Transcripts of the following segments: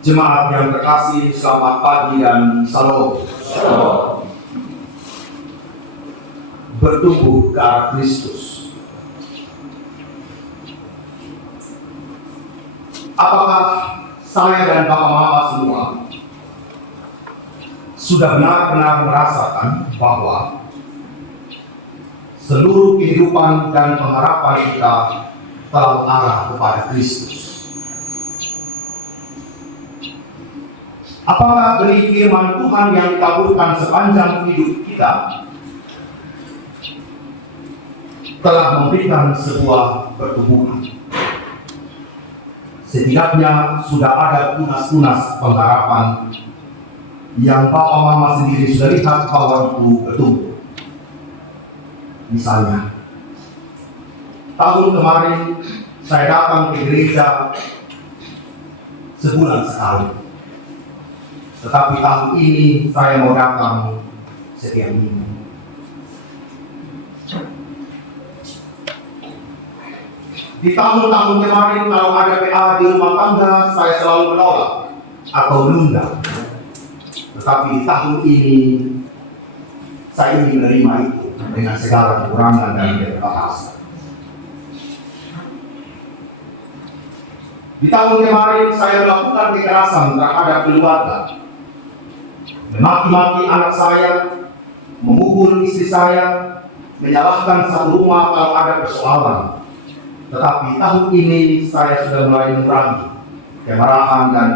Jemaat yang terkasih, selamat pagi dan salam. Bertumbuh ke arah Kristus. Apakah saya dan Bapak Mama semua sudah benar-benar merasakan bahwa seluruh kehidupan dan pengharapan kita telah mengarah kepada Kristus? Apakah benih firman Tuhan yang ditaburkan sepanjang hidup kita telah memberikan sebuah pertumbuhan? Setidaknya sudah ada tunas-tunas pengharapan yang Bapak Mama sendiri sudah lihat bahwa itu bertumbuh. Misalnya, tahun kemarin saya datang ke gereja sebulan sekali. Tetapi tahun ini saya mau datang setiap minggu. Di tahun-tahun kemarin kalau ada PA di rumah tangga, saya selalu menolak atau menunda. Tetapi tahun ini saya ingin menerima itu dengan segala kekurangan dan keterbatasan. Di tahun kemarin saya melakukan kekerasan terhadap keluarga, memaki-maki anak saya, memukul istri saya, menyalahkan satu rumah kalau ada persoalan. Tetapi tahun ini saya sudah mulai mengurangi kemarahan dan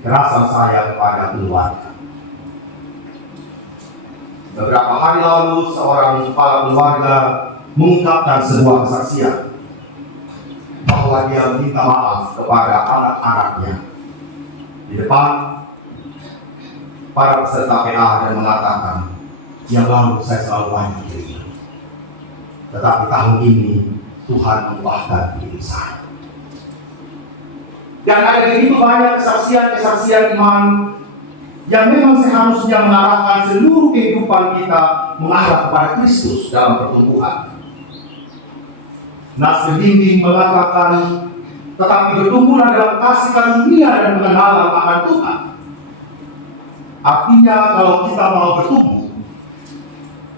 kekerasan saya kepada keluarga. Beberapa hari lalu seorang kepala keluarga mengungkapkan sebuah kesaksian bahwa dia meminta maaf kepada anak-anaknya di depan para peserta PA dan mengatakan, yang lalu saya selalu banyak diri, tetapi tahun ini Tuhan mengubahkan diri saya. Dan ada begitu banyak kesaksian-kesaksian iman yang memang seharusnya mengarahkan seluruh kehidupan kita mengarah kepada Kristus dalam pertumbuhan. Nas Bimbing mengatakan, tetapi bertumbuhlah dalam kasih karunia dan pengenalan akan Tuhan. Artinya kalau kita mau bertumbuh,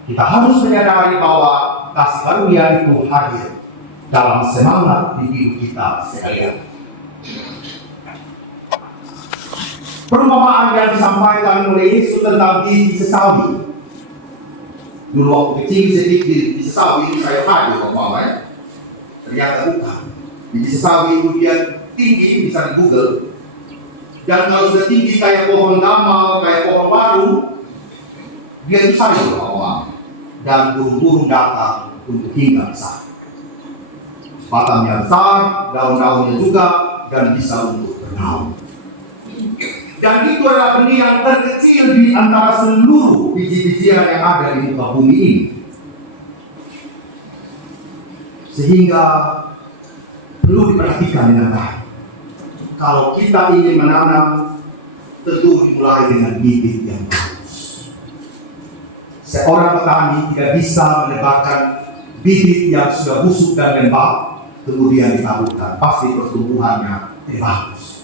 kita harus menyadari bahwa kasih karunia itu hadir dalam semangat di hidup kita sekalian. Perumpamaan yang disampaikan oleh Yesus tentang biji sesawi. Dulu waktu kecil sedikit biji sesawi saya hadir umpamanya. Ternyata bukan. Biji sesawi kemudian tinggi, bisa di Google. Dan kalau sudah tinggi kayak pohon gamal, kayak pohon baru, dia itu sayur umpamanya. Dan burung-burung datang untuk tinggal di sana. Batangnya besar, daun-daunnya juga, dan bisa untuk bernaung. Dan itu adalah benih yang terkecil di antara seluruh biji-bijian yang ada di muka bumi ini. Sehingga perlu diperhatikan dengan baik. Kalau kita ingin menanam, tentu dimulai dengan bibit yang bagus. Seorang petani tidak bisa menebarkan bibit yang sudah busuk dan lembab, kemudian ditaburkan. Pasti pertumbuhannya tidak bagus.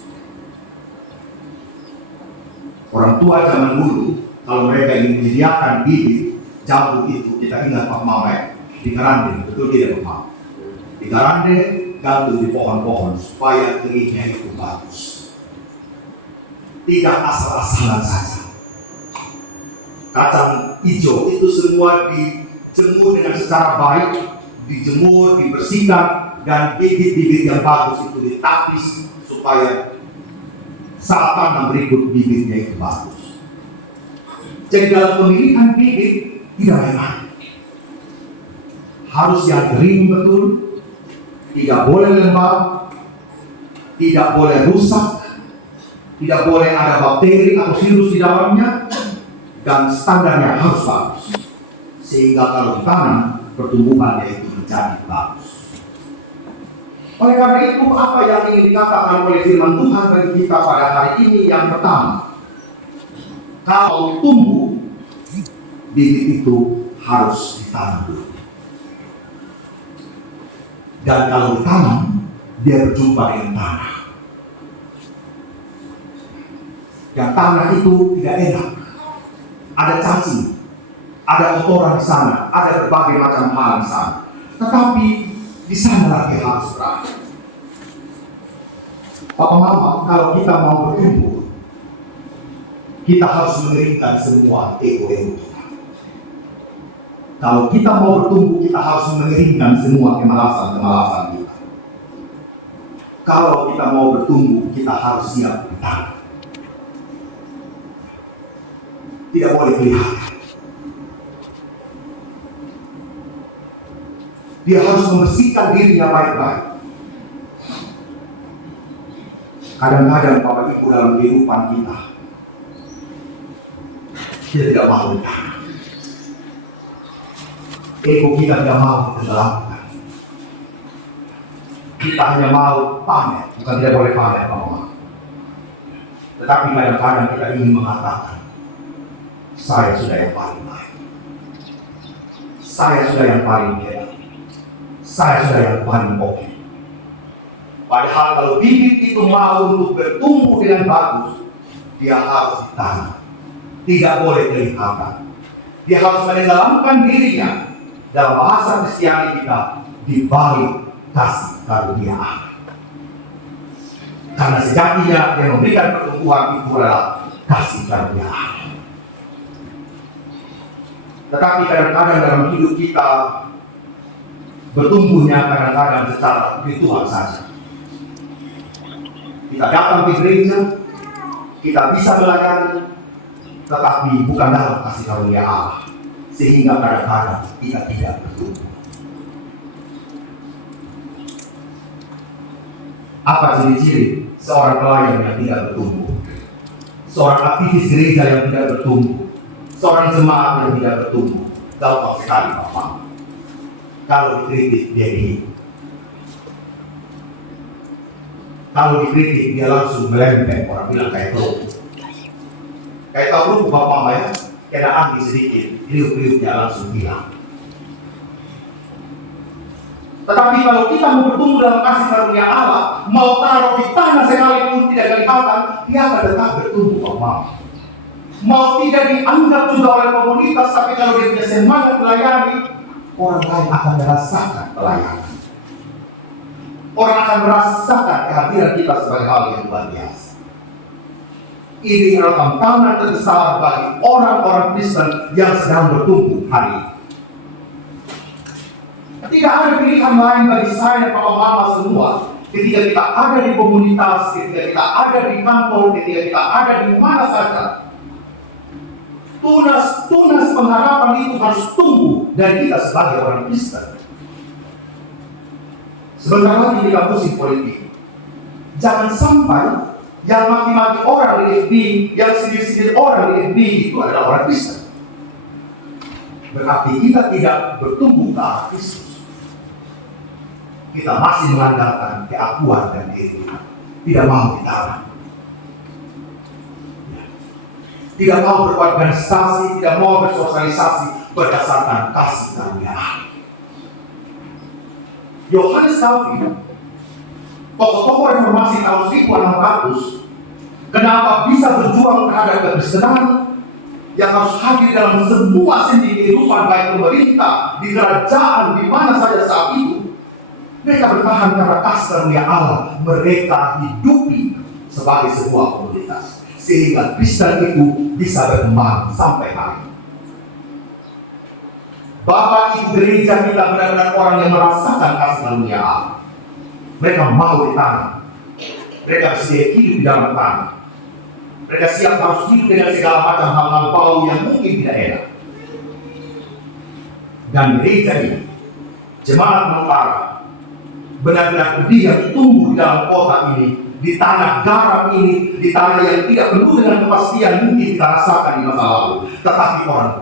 Orang tua zaman dulu, kalau mereka ingin menyediakan bibit jambu itu, kita ingat Pak Mama di Karande, betul tidak Pak Mama? Di Karande, gantung di pohon-pohon supaya benihnya itu bagus. Tidak asal-asalan saja. Kacang hijau itu semua dijemur dengan secara baik, dijemur, dibersihkan, dan bibit-bibit yang bagus itu ditapis supaya saat tanam berikut bibitnya itu bagus. Jadi dalam pemilihan bibit tidak main-main. Harus yang kering betul, tidak boleh lembab, tidak boleh rusak, tidak boleh ada bakteri atau virus di dalamnya, dan standarnya harus bagus. Sehingga kalau ditanam, pertumbuhannya itu menjadi bagus. Oleh karena itu, apa yang ingin dikatakan oleh firman Tuhan bagi kita pada hari ini? Yang pertama, kalau tumbuh, bibit itu harus ditanam dulu. Dan kalau ditanam, dia berjumpa dengan tanah. yang tanah itu tidak enak, ada cacing, ada kotoran di sana, ada berbagai macam hal di sana. Tetapi di sana dia harus berada. Papa Mama, kalau kita mau bertumbuh, kita harus mengeringkan semua ego-ego kita. Kalau kita mau bertumbuh, kita harus mengeringkan semua kemalasan-kemalasan kita. Kalau kita mau bertumbuh, kita harus siap bertahan. Tidak boleh kelihatan. Dia harus membersihkan dirinya baik-baik. Kadang-kadang Bapak Ibu dalam kehidupan kita, kita tidak mau bertahan. Ego kita tidak mau ditenggelamkan. Kita hanya mau pamer, bukan tidak boleh pamer, Bapak. Tetapi kadang-kadang kita ingin mengatakan, saya sudah yang paling baik, saya sudah yang paling hebat, saya sudah yang paling oke. Padahal kalau bibit itu mau untuk bertumbuh dengan bagus, dia harus ditanam, tidak boleh kelihatan. Dia harus menenggelamkan dirinya. Dalam bahasa Kristiani kita, di balik kasih karunia Allah. Karena sejatinya yang memberikan pertumbuhan itu adalah kasih karunia Allah. Tetapi kadang-kadang dalam hidup kita bertumbuhnya kadang-kadang secara ritual saja. Kita datang ke gereja, kita bisa melayani, tetapi bukan dalam kasih karunia Allah, sehingga kadang-kadang kita tidak bertumbuh. Apa ciri-ciri seorang pelayan yang tidak bertumbuh? Seorang aktivis gereja yang tidak bertumbuh, seorang jemaat yang tidak bertumbuh. Gampang sekali Bapak. Kalau dikritik dia diem. Kalau dikritik dia langsung melempem, orang bilang kayak peluru. Kayak tahu peluru Bapak ya, kena angin sedikit, riup-riupnya langsung hilang. Tetapi kalau kita mau bertumbuh dalam kasih karunia Allah, mau taruh di tanah sekalipun tidak kelihatan, dia akan tetap bertumbuh Bapak. Mau tidak dianggap juga oleh komunitas, tapi kalau dia punya semangat melayani, orang lain akan merasakan pelayanan. Orang akan merasakan kehadiran kita sebagai hal yang luar biasa. Ini adalah tantangan terbesar bagi orang-orang Kristen yang sedang bertumbuh hari ini. Tidak ada pilihan lain bagi saya, Papa Mama semua. Ketika kita ada di komunitas, ketika kita ada di kantor, ketika kita ada di mana saja, tunas pengharapan itu harus tumbuh dari kita sebagai orang Kristen. Sebentar lagi kita musim politik. Jangan sampai yang maki-maki orang di FB, yang sindir-sindir orang di FB itu adalah orang Kristen. Berarti kita tidak bertumbuh ke arah Kristus. Kita masih mengandalkan keakuan dan diri kita. Tidak mau ditahan. Tidak mau berorganisasi, tidak mau bersosialisasi berdasarkan kasih karunia Allah. Yohanes Calvin, tokoh-tokoh reformasi tahun 1600, kenapa bisa berjuang terhadap kekristenan yang harus hadir dalam semua sendi kehidupan baik pemerintah, di kerajaan, di mana saja saat itu. Mereka bertahan karena kasih karunia Allah. Mereka hidupi sebagai sebuah komunitas, sehingga Kristen itu bisa berkembang sampai hari ini. Bapak Ibu gereja kita benar-benar orang yang merasakan kasih karunia Allah. Mereka mau ditanam. Mereka siap hidup di dalam tanah. Mereka siap harus hidup dengan segala macam hal-hal bau yang mungkin tidak enak. Dan gereja ini, jemaat Nusantara, benar-benar berdiam tumbuh di dalam kota ini, di tanah garam ini, di tanah yang tidak penuh dengan kepastian mungkin kita rasakan di masa lalu. Tetapi orang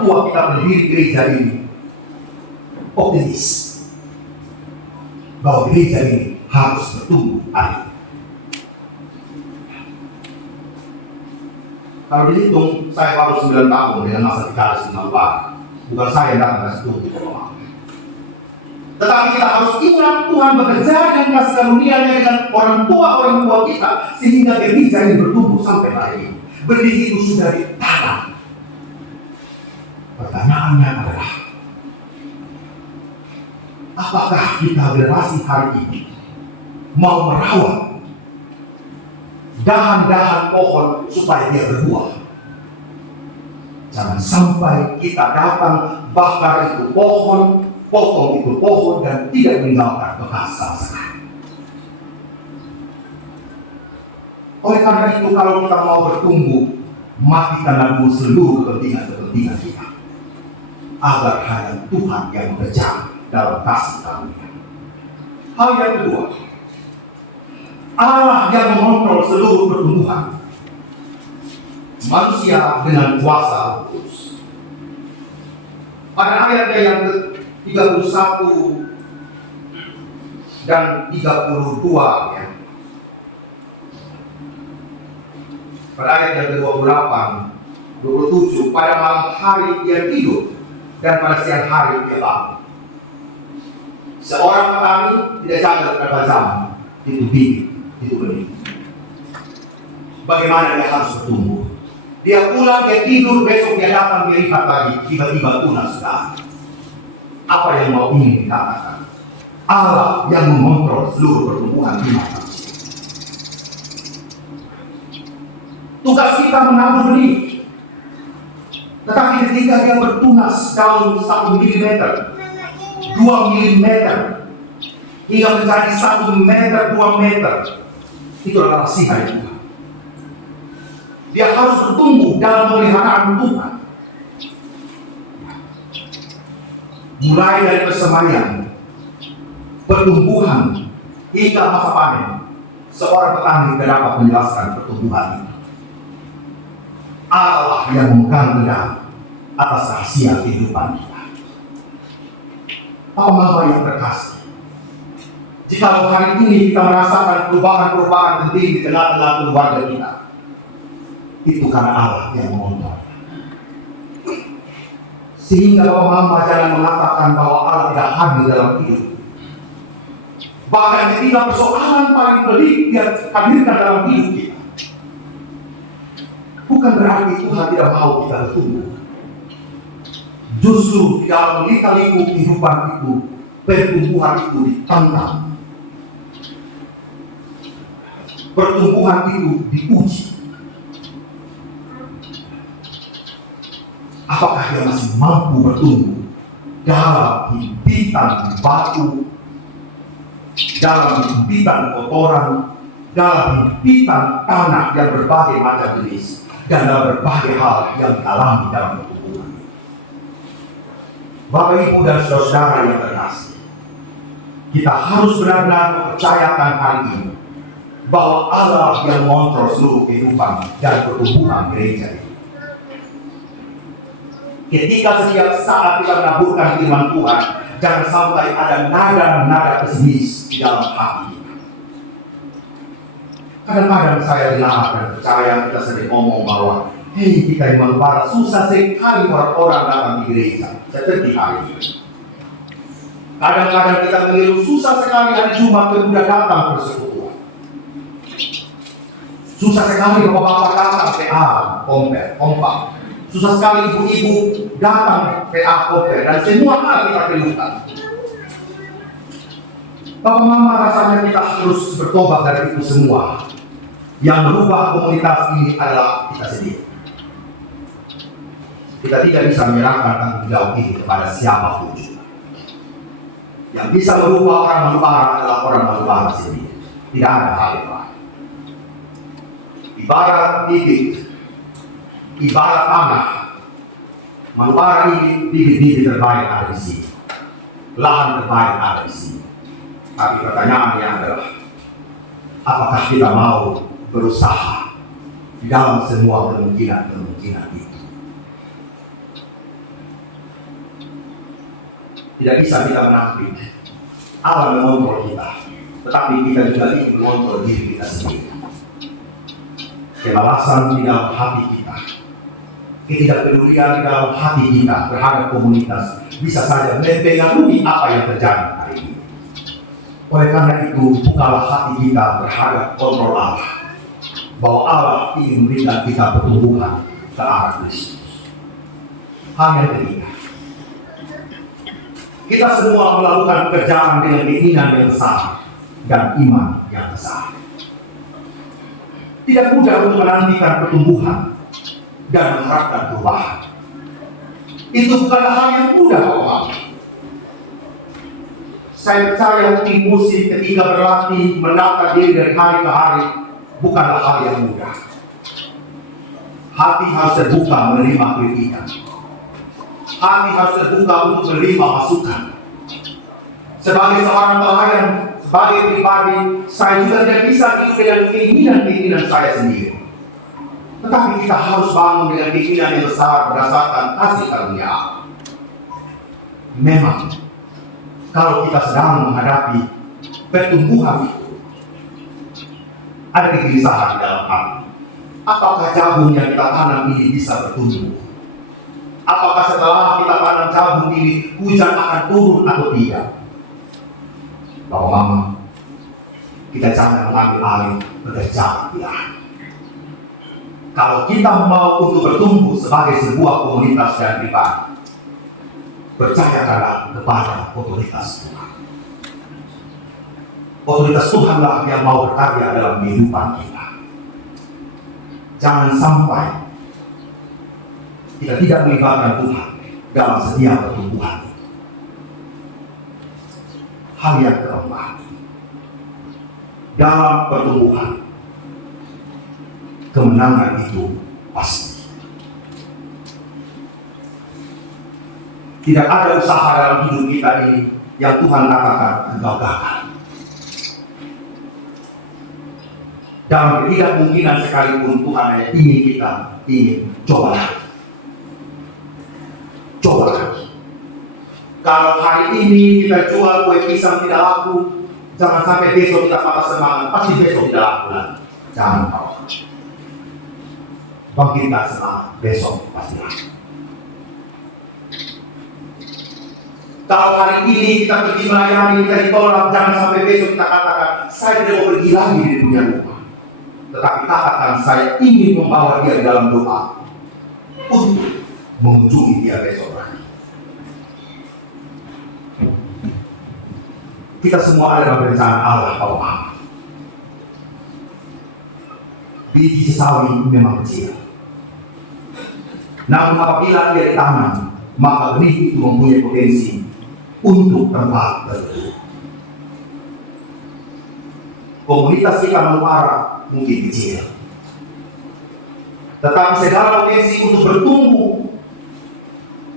tua kita berdiri gereja ini optimis bahwa gereja ini harus bertumbuh hari. Kalau dihitung, saya baru 9 tahun dengan masa dikali 9 bulan. Bukan saya yang datang ke situ. Tetapi kita harus ingat Tuhan Tuhan bekerja dengan kasih karunia-Nya dengan orang tua kita, sehingga gereja ini bertumbuh sampai hari ini. Benih itu sudah ditanam. Pertanyaannya adalah, apakah kita generasi hari ini mau merawat dahan-dahan pohon supaya dia berbuah? Jangan sampai kita datang bakar itu pohon, potong itu pohon, dan tidak meninggalkan bekas sama sekali. Oleh karena itu, kalau kita mau bertumbuh, matikan dulu seluruh kepentingan kita, agar hanya Tuhan yang bekerja dalam kasih karunia. Hal yang kedua, Allah yang mengontrol seluruh pertumbuhan manusia dengan kuasa kudus. Pada ayatnya yang ke-31 dan 32 ya. Pada ayat yang ke-28, 27, pada malam hari dia tidur dan pada siang hari dia bangun. Seorang petani tidak jaga berapa jam, itu bibit, itu benih. Bagaimana dia harus bertumbuh? Dia pulang, dia tidur, besok dia datang, dia lihat lagi, tiba-tiba tunas sudah. Apa yang mau ingin dikatakan? Allah yang mengontrol seluruh pertumbuhan iman manusia. Tugas kita menabur benih. Tetapi ketika dia bertunas daun 1 mm, 2 mm, hingga menjadi 1 meter, 2 meter, itu adalah nasihat Tuhan. Dia harus bertumbuh dalam pemeliharaan Tuhan. Mulai dari persemaian, pertumbuhan, hingga masa panen, seorang petani tidak dapat menjelaskan pertumbuhan itu. Allah yang memegang kendali atas rahasia kehidupan kita. Mama yang terkasih, jika hari ini kita merasakan perubahan-perubahan penting di tengah-tengah keluarga kita, itu karena Allah yang mengontrol. Sehingga Mama jangan mengatakan bahwa Allah tidak hadir dalam hidup. Bahkan ketika persoalan paling pelik dia hadirkan dalam hidup kita, bukan berarti Tuhan tidak mau kita bertumbuh. Justru di dalam lika-liku kehidupan itu, pertumbuhan itu ditantang, pertumbuhan itu diuji. Apakah dia masih mampu bertumbuh dalam himpitan batu, dalam himpitan kotoran, dalam himpitan tanah yang berbagai macam jenis, dan dalam berbagai hal yang dialami dalam pertumbuhan. Bapak, Ibu, dan saudara yang terkasih, kita harus benar-benar mempercayakan hari ini bahwa Allah yang mengontrol seluruh kehidupan dan pertumbuhan gereja ini. Ketika setiap saat kita menaburkan firman Tuhan, jangan sampai ada nada-nada pesimis di dalam hati kita. Kadang-kadang saya dengar dan percaya kita sering ngomong bahwa kita yang melupara susah sekali orang-orang datang di gereja seperti hari ini. Kadang-kadang kita mengeluh susah sekali hari Jumat sudah datang persekutuan. Susah sekali bapak-bapak datang PA, kompak. Susah sekali ibu-ibu datang PA, kompak, dan semua hal kita keluhkan. Bapak Mama, rasanya kita harus bertobat dari itu semua. Yang merubah komunitas ini adalah kita sendiri. Kita tidak bisa menyerahkan tanggung jawab ini kepada siapapun juga. Yang bisa merubah orang Malupara adalah orang Malupara sendiri. Tidak ada hal yang lain. Ibarat bibit, ibarat tanah. Malupara ini bibit-bibit terbaik ada di sini. Lahan terbaik ada di sini. Tapi pertanyaannya adalah, apakah kita mau berusaha di dalam semua kemungkinan itu? Tidak bisa kita menafik Allah mengontrol kita, tetapi kita juga ingin mengontrol diri kita sendiri. Kemalasan di dalam hati kita, ketidakpedulian di dalam hati kita terhadap komunitas bisa saja mempengaruhi apa yang terjadi hari ini. Oleh karena itu, bukalah hati kita terhadap kontrol Allah, bahwa Allah ingin memberikan kita pertumbuhan ke arah Kristus. Hal yang ketiga, kita semua melakukan pekerjaan dengan keinginan yang besar dan iman yang besar. Tidak mudah untuk menantikan pertumbuhan dan mengharapkan perubahan. Itu bukanlah hal yang mudah, Bapak. Saya percaya tim musik ketika berlatih menata diri dari hari ke hari bukanlah hal yang mudah. Hati harus terbuka menerima kritikan. Hati harus terbuka untuk menerima masukan. Sebagai seorang pelayan, sebagai pribadi, saya juga tidak bisa hidup dengan keinginan-keinginan saya sendiri. Tetapi kita harus bangun dengan keinginan yang besar berdasarkan kasih karunia Allah. Memang, kalau kita sedang menghadapi pertumbuhan itu, ada kegelisahan di dalam hati. Apakah jagung yang kita tanam ini bisa bertumbuh? Apakah setelah kita tanam jagung ini, hujan akan turun atau tidak? Bapak Mama, kita jangan mengambil alih pekerjaan kita. Kalau kita mau untuk bertumbuh sebagai sebuah komunitas dan pribadi, percayakanlah kepada otoritas Tuhan. Otoritas Tuhanlah yang mau berkarya dalam kehidupan kita. Jangan sampai kita tidak melibatkan Tuhan dalam setiap pertumbuhan. Hal yang keempat, dalam pertumbuhan, kemenangan itu pasti. Tidak ada usaha dalam hidup kita ini yang Tuhan katakan engkau gagal. Dalam ketidakmungkinan sekalipun Tuhan hanya ingin coba lagi. Coba lagi. Kalau hari ini kita jual kue pisang tidak laku, jangan sampai besok kita patah semangat, pasti besok tidak laku lagi. Jangan tahu. Bangkitlah semangat, besok pasti laku. Kalau hari ini kita pergi melayani, kita ditolak, jangan sampai besok kita katakan, saya tidak mau pergi lagi di dunia rumah. Tetapi katakan, saya ingin membawa dia dalam doa untuk mengunjungi dia besok lagi. Kita semua ada dalam rencana Allah, Bapak Mama. Biji sesawi memang kecil. Namun apabila dia ditanam, maka benih itu mempunyai potensi untuk tempat bertumbuh. Komunitas kita Manupara mungkin kecil, tetapi segala potensi untuk bertumbuh,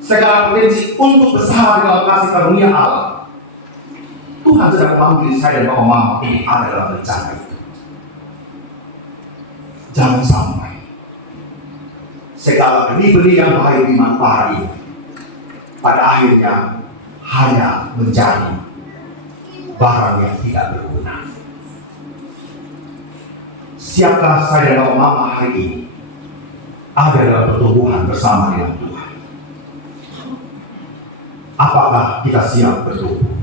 segala potensi untuk besar dalam kasih karunia Allah, Tuhan sedang memanggil saya dan Bapak Mama ini ada dalam rencana itu. Jangan sampai segala benih-benih yang baik di Manupara ini pada akhirnya hanya menjadi barang yang tidak berguna. Siapkah saya dan Bapak Mama hari ini ada dalam pertumbuhan bersama dengan Tuhan? Apakah kita siap bertumbuh?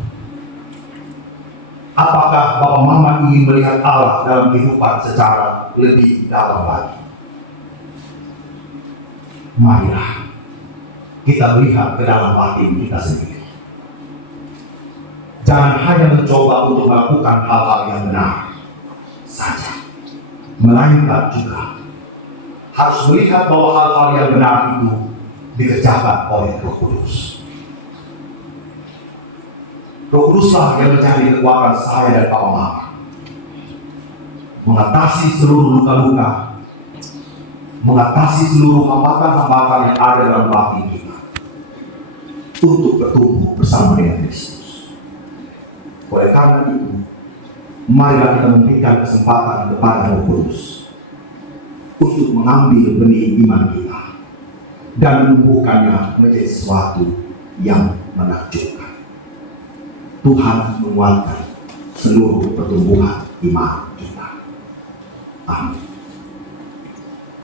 Apakah Bapak Mama ingin melihat Allah dalam kehidupan secara lebih dalam lagi? Marilah kita melihat ke dalam batin kita sendiri. Jangan hanya mencoba untuk melakukan hal-hal yang benar saja, melainkan juga harus melihat bahwa hal-hal yang benar itu dikerjakan oleh Roh Kudus. Roh Kuduslah yang menjadi kekuatan saya dan Bapak Mama mengatasi seluruh luka-luka, mengatasi seluruh hambatan-hambatan yang ada dalam batin kita untuk bertumbuh bersama dengan Kristus. Oleh karena itu, marilah kita memberikan kesempatan kepada Roh Kudus untuk mengambil benih iman kita dan menumbuhkannya menjadi sesuatu yang menakjubkan. Tuhan menguatkan seluruh pertumbuhan iman kita. Amin.